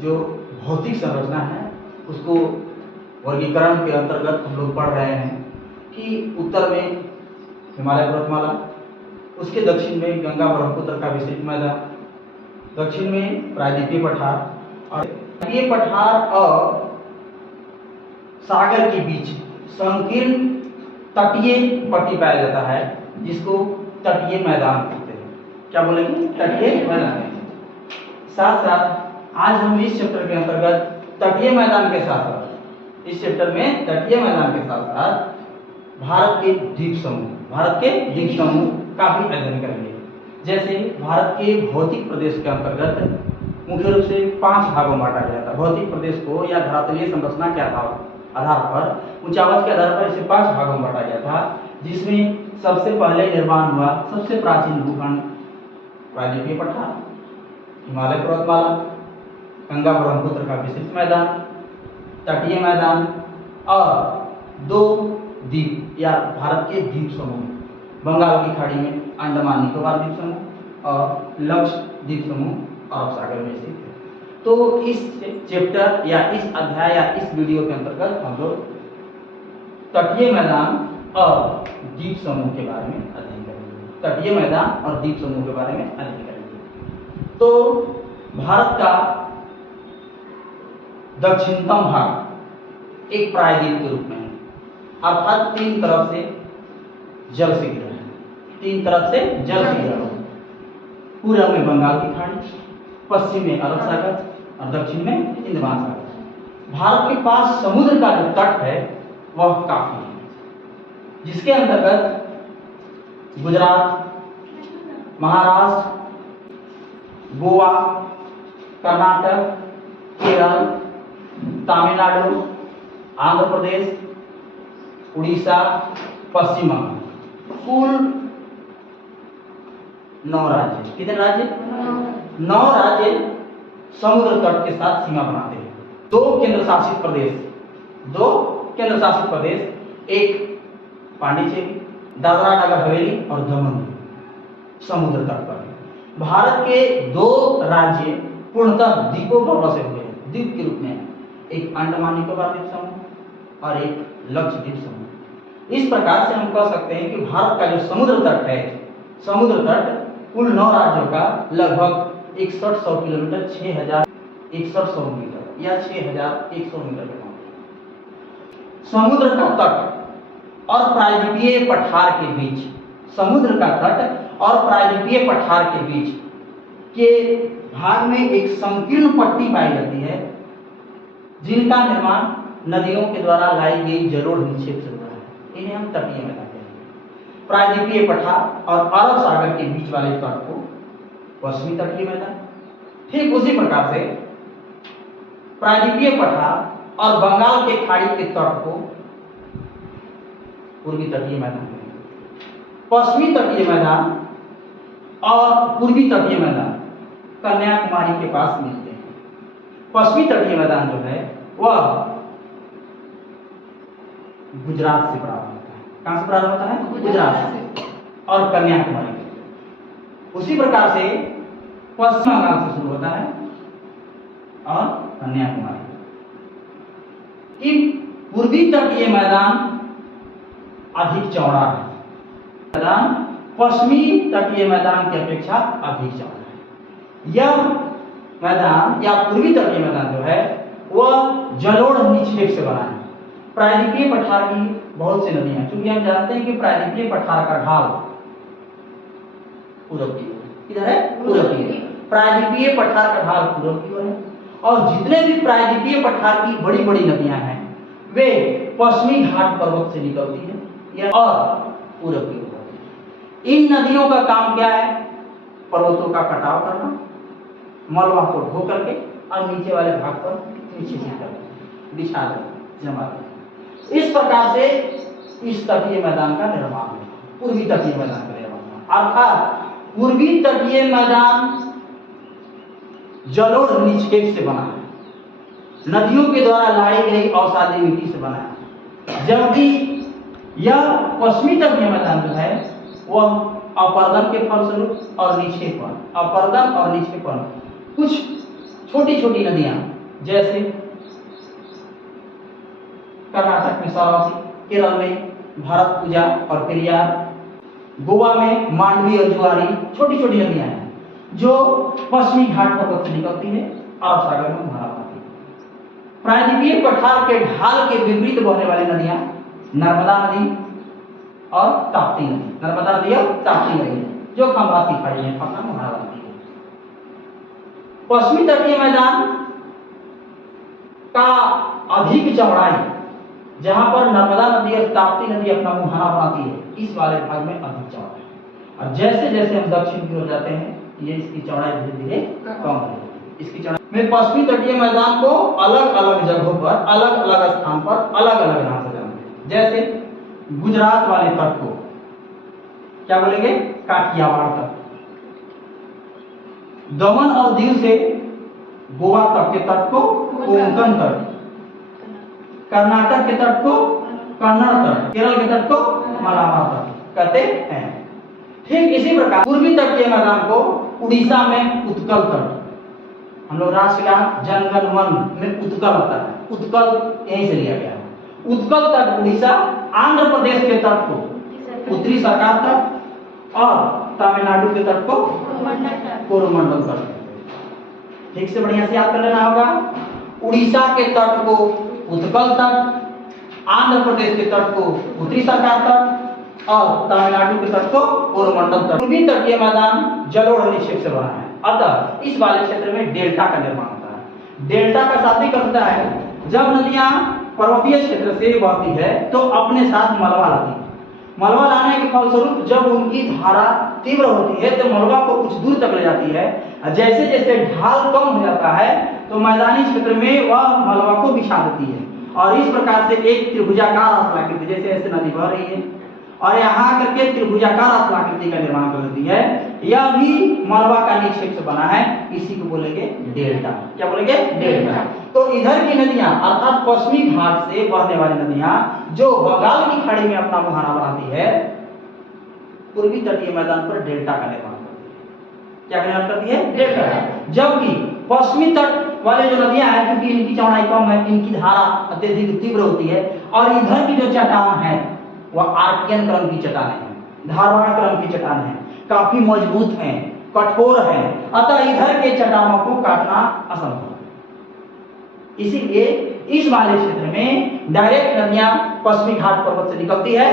जो भौतिक संरचना है उसको वर्गीकरण के अंतर्गत हम लोग पढ़ रहे हैं कि उत्तर में हिमालय पर्वतमाला, उसके दक्षिण में गंगा ब्रह्मपुत्र का विस्तृत मैदान, दक्षिण में प्रायद्वीपीय पठार, और प्रायद्वीपीय पठार और सागर के बीच संकीर्ण तटीय पट्टी पाया जाता है जिसको तटीय मैदान कहते हैं। क्या बोलेंगे? तटीय मैदान। साथ साथ आज हम इस चैप्टर के अंतर्गत तटीय मैदान के साथ साथ इस चैप्टर में तटीय मैदान के साथ साथ भारत के द्वीप समूह का भी अध्ययन करेंगे। जैसे भारत के भौतिक प्रदेश के अंतर्गत मुख्य रूप से 5 भागों में बांटा गया था। भौतिक प्रदेश को या धरातलीय संरचना के आधार पर, ऊंचाई के आधार पर इसे 5 भागों में बांटा गया था, जिसमें सबसे पहले निर्माण हुआ सबसे प्राचीन भूखंड प्रायद्वीपीय पठार, हिमालय पर्वतमाला, गंगा ब्रह्मपुत्र का विस्तृत मैदान, तटीय मैदान और 2 द्वीप या भारत के द्वीप समूह, बंगाल की खाड़ी में अंडमान निकोबार द्वीप समूह और लक्षद्वीप समूह अरब सागर में स्थित है। तो इस चैप्टर या इस अध्याय या इस वीडियो के अंतर्गत हम लोग तटीय मैदान और द्वीप समूह के बारे में अध्ययन करेंगे। तटीय मैदान और द्वीप समूह के बारे में अध्ययन करेंगे। तो भारत का दक्षिणतम भाग एक प्रायद्वीप के रूप में है, अर्थात 3 तरफ से जल से घिरा है। 3 तरफ से जल से घिरा है। पूर्व में बंगाल की खाड़ी, पश्चिम में अरब सागर और दक्षिण में हिंद महासागर। भारत के पास समुद्र का जो तट है वह काफी है, जिसके अंतर्गत गुजरात, महाराष्ट्र, गोवा, कर्नाटक, केरल, तमिलनाडु, आंध्र प्रदेश, उड़ीसा, पश्चिम बंगाल, कुल 9 राज्य। कितने राज्य? 9 राज्य समुद्र तट के साथ सीमा बनाते हैं। 2 केंद्र शासित प्रदेश, एक पांडिचेरी, दादरा नगर हवेली और दमन समुद्र तट पर है। भारत के 2 राज्य पूर्णतः द्वीपों पर बसे हुए हैं, द्वीप के रूप में, एक अंडमान निकोबार द्वीप समूह और एक लक्षद्वीप समूह। इस प्रकार से हम कह सकते हैं कि भारत का जो समुद्र तट है, समुद्र तट कुल 9 राज्यों का लगभग 6100 किलोमीटर, 6100 मीटर या 6100 मीटर के समुद्र का तट और प्रायद्वीपीय पठार के बीच, समुद्र का तट और प्रायद्वीपीय पठार के बीच के भाग में एक संकीर्ण पट्टी पाई जाती है, जिनका निर्माण नदियों के द्वारा लाई गई जलोढ़ निक्षेप से हुआ है। इन्हें हम तटीय मैदान कहते हैं। प्रायद्वीपीय पठार और अरब सागर के बीच वाले तट को पश्चिमी तटीय मैदान, ठीक उसी प्रकार से प्रायद्वीपीय पठार और बंगाल के खाड़ी के तट को पूर्वी तटीय मैदान, पश्चिमी तटीय मैदान और पूर्वी तटीय मैदान कन्याकुमारी के पास मिलते हैं। पश्चिमी तटीय मैदान जो है वह गुजरात से प्रारंभ होता है। कहां से प्रारंभ होता है? गुजरात से, और कन्याकुमारी। उसी प्रकार से पश्चिम बंगाल से शुरू होता है और कन्याकुमारी। कि पूर्वी तटीय मैदान अधिक चौड़ा है, मैदान पश्चिमी तटीय मैदान की अपेक्षा अधिक चौड़ा है। यह मैदान या पूर्वी तटीय मैदान जो है वह जलोढ़ निक्षेप से बना है। प्रायद्वीपीय पठार की बहुत सी नदियां, क्योंकि हम जानते हैं कि प्रायद्वीपीय पठार का ढाल पूरब की ओर, इधर है पूरब की ओर, प्रायद्वीपीय पठार का ढाल पूरब की ओर है, और जितने भी प्रायद्वीपीय पठार की बड़ी बड़ी नदियां हैं वे पश्चिमी घाट पर्वत से निकलती है और पूरब की ओर। इन नदियों का काम क्या है? पर्वतों का कटाव करना, मलबा को ढो करके और नीचे वाले भाग पर नीचे बिछा देना, जमा देना। इस प्रकार से इस तटीय मैदान का निर्माण है, पूर्वी तटीय मैदान का निर्माण। अर्थात पूर्वी तटीय मैदान जलोढ़ निक्षेप से बना है, नदियों के द्वारा लाई गई अवसादी मिट्टी से बना है, जबकि यह पश्चिमी तटीय मैदान जो है वह अपरदन के फलस्वरूप और निक्षेपण, अपरदन और निक्षेपण कुछ छोटी छोटी नदियां, जैसे कर्नाटक में सरस्वती, केरल में भारतपुजा और पेरियार, गोवा में मांडवी और जुआरी, छोटी छोटी नदियां हैं जो पश्चिमी घाट पर्वत से निकलती है, अरब सागर में मुहाना बनाती है। प्रायद्वीपीय पठार के ढाल के विपरीत बहने वाली नदियां नर्मदा नदी और ताप्ती नदी, नर्मदा नदी और ताप्ती नदी जो खंभाती खाड़ी में अपना मुहाना बनाती है। पश्चिमी तटीय मैदान का अधिक चौड़ाई, जहां पर नर्मदा नदी और ताप्ती नदी अपना मुहाना बनाती है, इस वाले भाग में अधिक चौड़ा है, और जैसे जैसे हम दक्षिण की ओर जाते हैं ये इसकी चौड़ाई धीरे धीरे कम हो जाती है। इसकी चौड़ाई में पश्चिमी तटीय मैदान को अलग अलग जगहों पर, अलग अलग स्थान पर अलग अलग नाम से जानते हैं। जैसे गुजरात वाले तट को क्या बोलेंगे? काठियावाड़ तट। दमन और दीव से गोवा तक के तट को कोंकण तट, कर्नाटक के तट को कन्नड़ तट, केरल के तट को मलाबार तट कहते हैं। ठीक इसी प्रकार पूर्वी तटीय मैदान को उड़ीसा में उत्कल तट, हम लोग राष्ट्रगान जनगण मन में उत्कल होता है, उत्कल यहीं से लिया गया है। उत्कल तट उड़ीसा, आंध्र प्रदेश के तट को उत्तरी सरकार तट और तमिलनाडु के तट को कोरोमंडल तट। ठीक से बढ़िया से याद कर लेना होगा। उड़ीसा के तट को उत्कल तट, आंध्र प्रदेश के तट को उत्तरी सरकार तट और तमिलनाडु के तट को कोरोमंडल तट। पूर्वी तटीय मैदान जलोढ़ निक्षेप से बना है, अतः इस वाले क्षेत्र में डेल्टा का निर्माण होता है। डेल्टा का शाब्दिक अर्थ होता है जब नदियां पर्वतीय क्षेत्र से बहती है तो अपने साथ मलबा लाती है। मलबा लाने के फलस्वरूप जब उनकी धारा तीव्र होती है तो मलबा को कुछ दूर तक ले जाती है, जैसे जैसे ढाल कम हो जाता है तो मैदानी क्षेत्र में वह मलबा को बिछा देती है, और इस प्रकार से एक त्रिभुजाकार आकृति, जैसे ऐसे नदी बह रही है और यहाँ करके त्रिभुजाकार आकृति का निर्माण कर देती है, यह भी मलबा का निक्षेप से बना है, इसी को बोलेंगे डेल्टा। क्या बोलेंगे? डेल्टा। तो इधर की नदियां अर्थात पश्चिमी घाट से बहने वाली नदियां जो बंगाल की खाड़ी में अपना मुहाना बनाती है, पूर्वी तटीय मैदान पर डेल्टा का निर्माण करती है। क्या निर्माण करती है? डेल्टा। जबकि पश्चिमी तट वाले जो नदियां हैं, क्योंकि इनकी चौड़ाई कम है, इनकी धारा अत्यधिक तीव्र होती है, और इधर की जो चट्टान है वह आर्कियन क्रम की चट्टानें हैं, धारवाण क्रम की चट्टानें हैं, काफी मजबूत हैं, कठोर हैं, अतः इधर के चट्टानों को काटना असंभव है। इसीलिए इस वाले क्षेत्र में डायरेक्ट नदियां पश्चिमी घाट पर्वत से निकलती है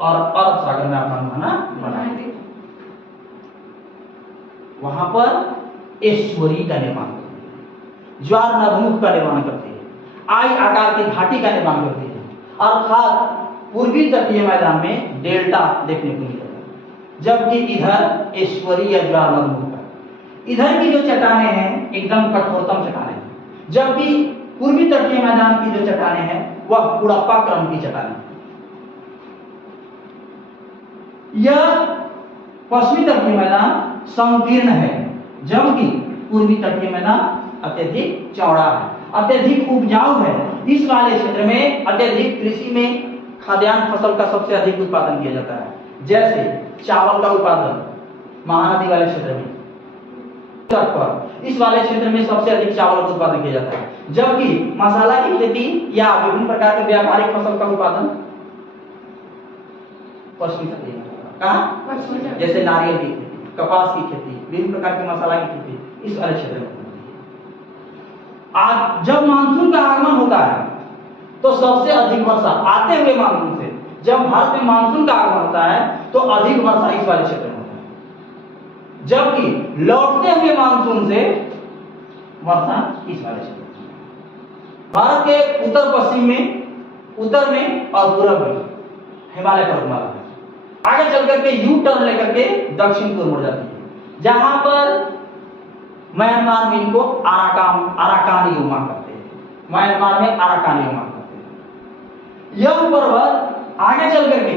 और अरब सागर में अपना मुहाना बनाती है। वहां पर एस्चुअरी का निर्माण करती है, ज्वार नदमुख का निर्माण करती है, आई आकार की घाटी का निर्माण करती है, अर्थात पूर्वी तटीय मैदान में डेल्टा देखने को मिलेगा, जबकि इधर एस्चुअरी या ज्वार नदमुख का। इधर की जो चट्टानें हैं एकदम कठोरतम चट्टानें हैं, जबकि पूर्वी तटीय मैदान की जो चट्टानें हैं वह कुड़प्पा क्रम की चट्टानें हैं। यह पश्चिमी तटीय मैदान संकीर्ण है, जबकि पूर्वी तटीय मैदान अत्यधिक चौड़ा है, अत्यधिक उपजाऊ है। इस वाले क्षेत्र में अत्यधिक कृषि में खाद्यान्न फसल का सबसे अधिक उत्पादन किया जाता है, जैसे चावल का उत्पादन महानदी वाले क्षेत्र में, पर इस वाले क्षेत्र में सबसे अधिक चावल का उत्पादन किया जाता है, जबकि मसाला की खेती या विभिन्न प्रकार के व्यापारिक फसल का उत्पादन पश्चिमी तटीय कहाँ, जैसे नारियल की खेती, कपास की खेती, विभिन्न प्रकार के मसाला की खेती इस वाले क्षेत्र में होती है। आज जब मानसून का आगमन होता है तो सबसे अधिक वर्षा आते हुए मानसून से, जब भारत में मानसून का आगमन होता है तो अधिक वर्षा इस वाले क्षेत्र में होता है, जबकि लौटते हुए मानसून से वर्षा इस वाले क्षेत्र में। भारत के उत्तर पश्चिम में, उत्तर में और पूर्व में हिमालय पर्वतमाला है, आगे चल करके यू टर्न लेकर के दक्षिण की ओर मुड़ जाती है, जहां पर म्यांमार में इनको अराकान योमा कहते हैं, म्यांमार में अराकान योमा कहते हैं। यह पर्वत आगे चल करके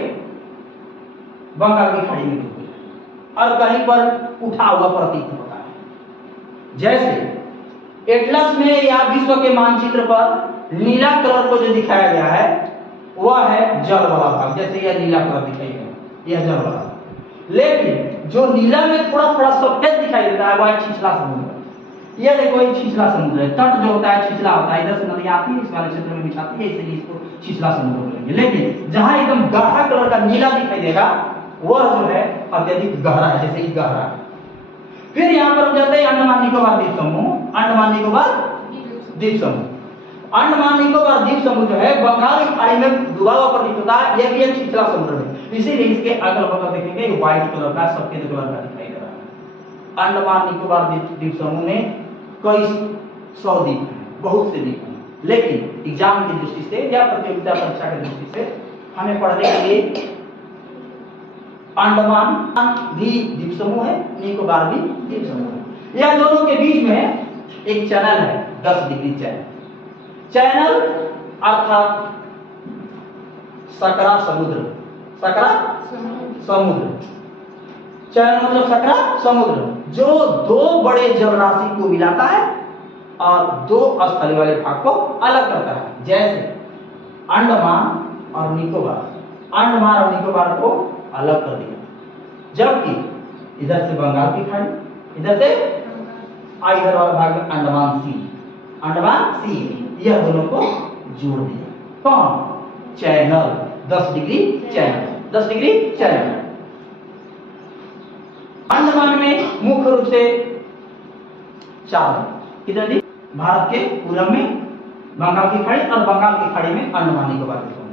बंगाल की खाड़ी में डूबते हैं और कहीं पर उठा हुआ प्रतीत होता है। जैसे एटलस में या विश्व के मानचित्र पर नीला कलर को जो दिखाया गया है वह है जल वाला भाग, जैसे यह नीला कलर दिखाई गया, यह जल वाला। लेकिन जो नीला में थोड़ा थोड़ा सफेद दिखाई देता है वह छिछला समुद्र, ये देखो एक छिछला समुद्र है। तट जो होता है छिछला होता है, इधर से नदी आती है इस वाले क्षेत्र में बिछाती है, इसलिए इसको छिछला समुद्र बोलेंगे। लेकिन जहां एकदम गाढ़ा कलर का नीला दिखाई देगा वह जो है अत्यधिक गहरा है, जैसे कि गहरा है। फिर यहाँ पर हम जाते हैं अंडमान निकोबार द्वीप समूह। अंडमान निकोबार द्वीप समूह, अंडमान निकोबार द्वीप समूह जो है बंगाल की खाड़ी में डूबा हुआ प्रतीत होता है। यह भी एक छिछला समुद्र है, इसीलिए इसके अगल बगल देखेंगे ये व्हाइट कलर का, सफेद कलर का दिखाई दे रहा है। अंडमान निकोबार द्वीप समूह में कई 100 द्वीप हैं, बहुत से द्वीप हैं, लेकिन एग्जाम की दृष्टि से या प्रतियोगिता परीक्षा की दृष्टि से हमें पढ़ने के लिए अंडमान भी द्वीप समूह है, निकोबार भी द्वीप समूह है। यह दोनों के बीच में एक चैनल है, 10 डिग्री चैनल। चैनल अर्थात सकरा समुद्र, सकरा समुद्र, चैनल मतलब सकरा समुद्र, जो 2 बड़े जलराशि को मिलाता है और 2 स्थलीय वाले भाग को अलग करता है। जैसे अंडमान और निकोबार, अंडमान और निकोबार को अलग कर दिया, जबकि इधर से बंगाल की खाड़ी, इधर से इधर वाला भाग में अंडमान सी, अंडमान सी, यह दोनों को जोड़ दिया। कौन? Channel, 10 degree channel, 10 degree channel. Andaman में मुख्य रूप से 4 किधर दी? भारत के पूरब में बंगाल की खाड़ी और बंगाल की खाड़ी में अंडमान निकोबार द्वीप समूह।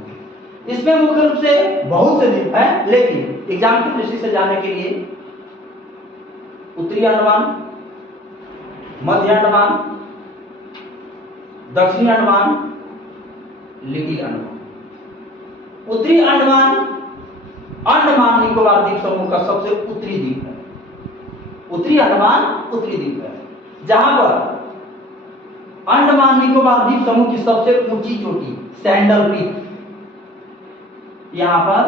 इसमें मुख्य रूप से बहुत से द्वीप हैं, लेकिन एग्जाम की दृष्टि से जानने के लिए उत्तरी अंडमान, मध्य अंडमान, दक्षिणी अंडमान, लिटिल अंडमान। उत्तरी अंडमान अंडमान निकोबार द्वीप समूह का सबसे उत्तरी द्वीप है। उत्तरी अंडमान उत्तरी द्वीप है, जहां पर अंडमान निकोबार द्वीप समूह की सबसे ऊंची चोटी सैंडल पीक, यहां पर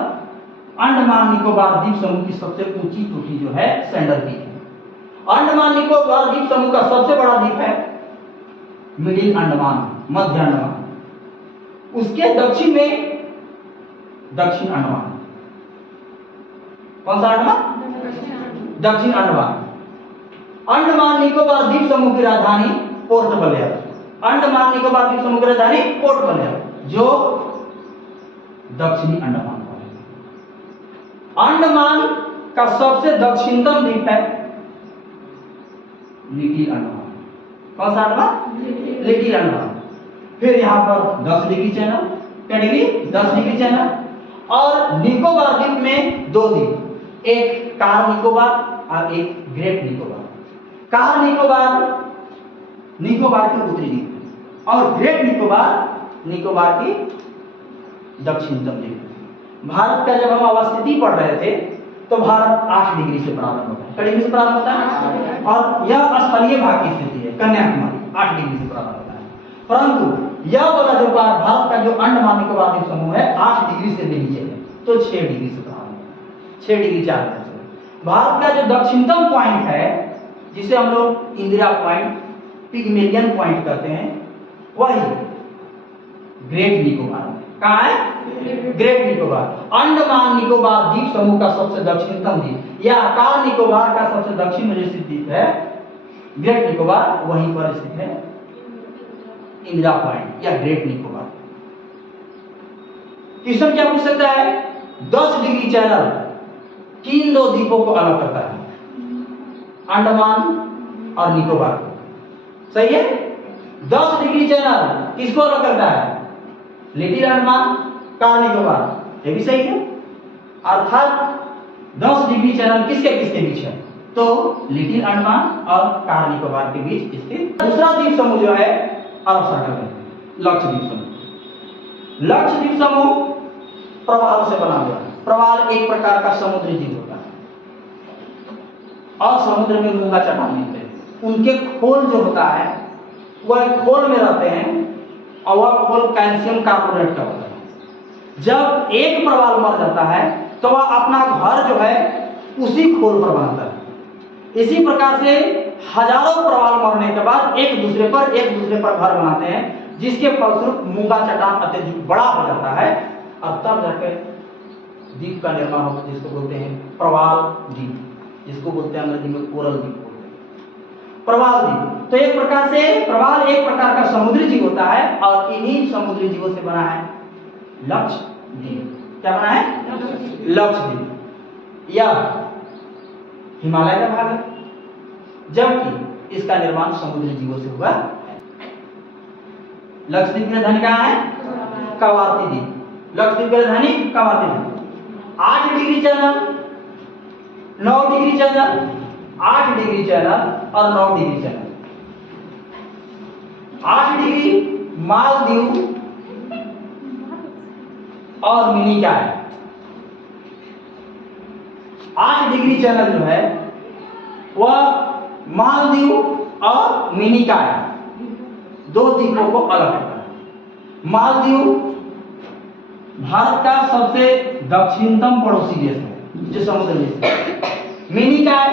अंडमान निकोबार द्वीप समूह की सबसे ऊंची चोटी जो है सैंडल पीक है। अंडमान निकोबार द्वीप समूह का सबसे बड़ा द्वीप है मिडिल अंडमान, मध्य अंडमान। उसके दक्षिण में दक्षिण अंडमान। कौन सा अंडमान? दक्षिण अंडमान। अंडमान निकोबार द्वीप समूह की राजधानी पोर्ट ब्लेयर, अंडमान निकोबार द्वीप समूह की राजधानी पोर्ट ब्लेयर, जो दक्षिणी अंडमान है। अंडमान का सबसे दक्षिणतम द्वीप है लिटिल अंडमान। कौन सा अंडमान? लिटिल अंडमान। फिर यहां पर 10 डिग्री चैनल, क्या डिग्री? 10 degree channel. और निकोबार द्वीप में 2 द्वीप, एक कार निकोबार और एक ग्रेट निकोबार। कार निकोबार निकोबार के उत्तरी द्वीप और ग्रेट निकोबार निकोबार की दक्षिणतम द्वीप। भारत का जब हम अवस्थिति पढ़ रहे थे तो भारत 8 डिग्री से प्रारंभ होता है। क्या डिग्री से प्रारंभ होता है? और यह स्थलीय भाग की स्थिति है, कन्याकुमारी 8 डिग्री से प्रारंभ होता है। परंतु यह वाला जो भारत का जो अंडमान निकोबार द्वीप समूह है 8 डिग्री से भी नीचे है, तो 6 डिग्री से प्रारंभ होता है, 6 डिग्री 4 मिनट से। भारत का जो दक्षिणतम पॉइंट है, जिसे हम लोग इंदिरा पॉइंट, पिगमेलियन पॉइंट कहते हैं, वही ग्रेट निकोबार। कहाँ है? ग्रेट निकोबार। अंडमान निकोबार द्वीप समूह का सबसे दक्षिणतम द्वीप या कार निकोबार का सबसे दक्षिण में स्थित द्वीप है ग्रेट निकोबार, वहीं पर स्थित है इंदिरा पॉइंट या ग्रेट निकोबार। क्वेश्चन क्या पूछ सकता है? 10 डिग्री चैनल किन 2 द्वीपों को अलग करता है? अंडमान और निकोबार को। सही है? 10 डिग्री चैनल किसको अलग करता है? Little Andaman, car Nicobar. ये भी सही है। अर्थात 10 डिग्री चैनल किसके किसके बीच है? तो लिटिल अंडमान और कार निकोबार के बीच स्थित। दूसरा द्वीप समूह जो है अरब सागर में, लक्षद्वीप समूह। लक्षद्वीप समूह प्रवाल से बना हुआ है। प्रवाल एक प्रकार का समुद्री जीव होता है और समुद्र में मूंगा चट्टान मिलते हैं। उनके खोल जो होता है वह खोल में रहते हैं और वह खोल कैल्शियम कार्बोनेट का होता है। जब एक प्रवाल मर जाता है तो वह अपना घर जो है उसी खोल पर बनाता है। इसी प्रकार से हजारों प्रवाल मरने के बाद एक दूसरे पर घर बनाते हैं, जिसके फलस्वरूप मूंगा चट्टान अत्यधिक बड़ा हो जाता है और तब जाकर द्वीप का निर्माण होता है, जिसको बोलते हैं प्रवाल द्वीप, जिसको बोलते हैं अंग्रेजी में कोरल द्वीप बोलते हैं। प्रवाल द्वीप। तो एक प्रकार से प्रवाल एक प्रकार का समुद्री जीव होता है और इन्हीं समुद्री जीवों से बना है लक्षद्वीप। क्या बना है? लक्षद्वीप। यह हिमालय का भाग है, जबकि इसका निर्माण समुद्री जीवों से हुआ। लक्षद्वीप की राजधानी कहाँ है? कवारत्ती द्वीप। लक्षद्वीप की राजधानी कवारत्ती द्वीप। 8 degree channel, 9 degree channel, 8 degree channel और 9 डिग्री चैनल। 8 डिग्री मालदीव और मिनिकॉय। 8 डिग्री चैनल जो है वह मालदीव और मिनिकॉय दो द्वीपों को अलग करता है। मालदीव भारत का सबसे दक्षिणतम पड़ोसी देश है जो समुद्र में। मिनिकॉय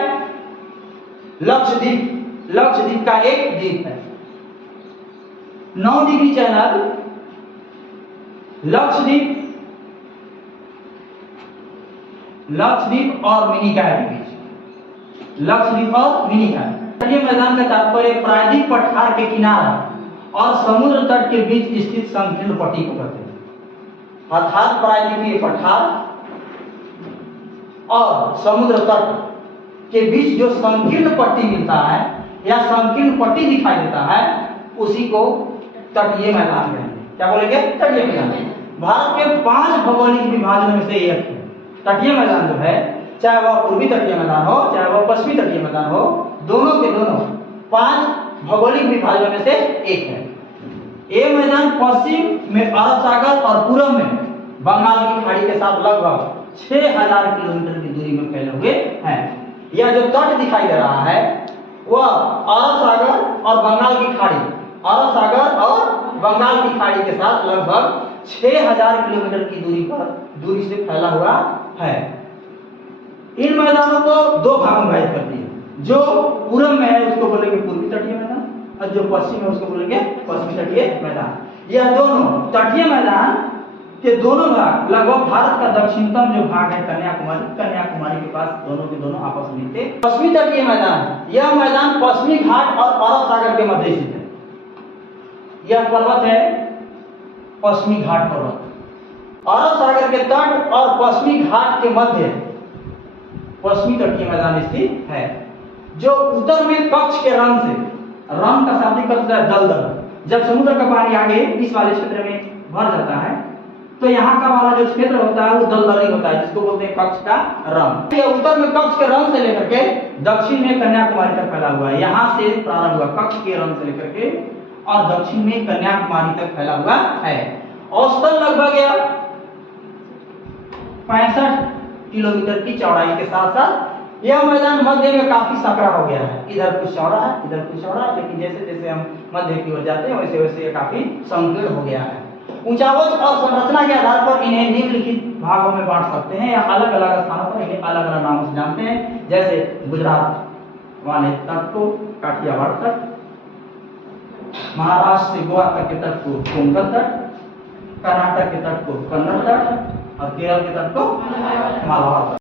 लक्षद्वीप का एक द्वीप है। 9 डिग्री चैनल लक्षद्वीप और मिनिकॉय के बीच। लक्षद्वीप और मिनिकॉय तटीय मैदान का तात्पर्य प्रायद्वीप पठार के किनारा और समुद्र तट के बीच स्थित संकीर्ण पट्टी को कहते हैं। अर्थात प्रायद्वीपीय पठार और समुद्र तट के बीच जो संकीर्ण पट्टी मिलता है या संकीर्ण पट्टी दिखाई देता है उसी को तटीय मैदान कहते हैं। क्या बोलेंगे? तटीय मैदान। भारत के 5 भौगोलिक विभाजनों में से एक है तटीय मैदान जो है, चाहे वह पूर्वी तटीय मैदान हो चाहे वह पश्चिमी तटीय मैदान हो, दोनों के दोनों 5 भौगोलिक विभाजनों में से एक है। ये मैदान पश्चिम में अरब सागर और पूर्व में बंगाल की खाड़ी के साथ लगभग 6000 किलोमीटर की दूरी में फैले हुए हैं। यह जो तट दिखाई दे रहा है वह अरब सागर और बंगाल की खाड़ी, अरब सागर और बंगाल की खाड़ी के साथ लगभग 6000 किलोमीटर की दूरी से फैला हुआ है। इन मैदानों को 2 भागों में विभाजित करती है। जो पूर्व में है उसको बोलेंगे पूर्वी तटीय मैदान और जो पश्चिम है उसको बोलेंगे पश्चिमी तटीय मैदान। यह दोनों तटीय मैदान के दोनों भाग लगभग भारत का दक्षिणतम जो भाग है कन्याकुमारी के पास दोनों के दोनों आपस में मिलते। पश्चिमी तटीय मैदान, यह मैदान पश्चिमी घाट और अरब सागर के मध्य स्थित है। यह पर्वत है पश्चिमी घाट पर्वत। अरब सागर के तट और पश्चिमी घाट के मध्य पश्चिमी तटीय मैदान स्थित है। जो उत्तर में कच्छ के रंग से, रंग का शाब्दिक अर्थ है दलदल। जब समुद्र का पानी आगे इस वाले क्षेत्र में भर जाता है तो यहाँ का वाला जो क्षेत्र होता है वो दलदली होता है, जिसको बोलते हैं कच्छ का रंग। ये उत्तर में कच्छ के रंग से लेकर के दक्षिण में कन्याकुमारी तक फैला हुआ है। यहाँ से प्रारंभ हुआ कच्छ के रंग से लेकर के और दक्षिण में कन्याकुमारी तक फैला हुआ है। औसतन लगभग 65 किलोमीटर की चौड़ाई के साथ साथ यह मैदान मध्य में काफी सकरा हो गया है। इधर कुछ चौड़ा है, इधर कुछ चौड़ा है, लेकिन जैसे जैसे हम मध्य की ओर जाते हैं वैसे वैसे ये काफी संकीर्ण हो गया है। ऊंचाई और संरचना के आधार पर इन्हें निम्नलिखित भागों में बांट सकते हैं या अलग अलग स्थानों पर इन्हें अलग अलग नामों से जानते हैं। जैसे गुजरात वाले तट को काठियावाड़ तट, महाराष्ट्र से गोवा तक के तट को कोंकण तट, कर्नाटक के तट को कन्नड़ तट और केरल के तट को मालाबार तट।